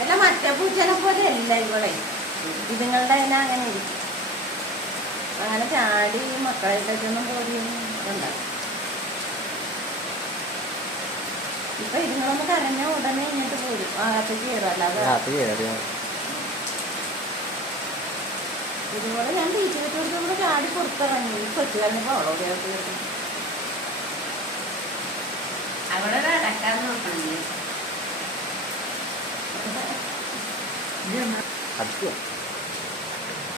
അല്ല മറ്റേ പൂച്ചനെ പോലെ അല്ല ഇവിടെ ഇതുങ്ങളുടെ തന്നെ അങ്ങനെ ഇരിക്കും. അങ്ങനെ ചാടി മക്കളായിട്ടൊന്നും പോരിണ്ടാവും. ഇപ്പൊ ഇതുങ്ങളൊന്ന് കരഞ്ഞ ഉടനെ ഇങ്ങോട്ട് പോരും, അകത്തേക്ക് കയറും. അല്ലാതെ ഇതുപോലെ ഞാൻ തീറ്റ വെച്ചോടുത്ത് നമ്മൾ ചാടി പുറത്തിറങ്ങി കൊച്ചുകാരനിപ്പോ അവളോട് അവിടെ അടക്കാൻ നോക്കണേ.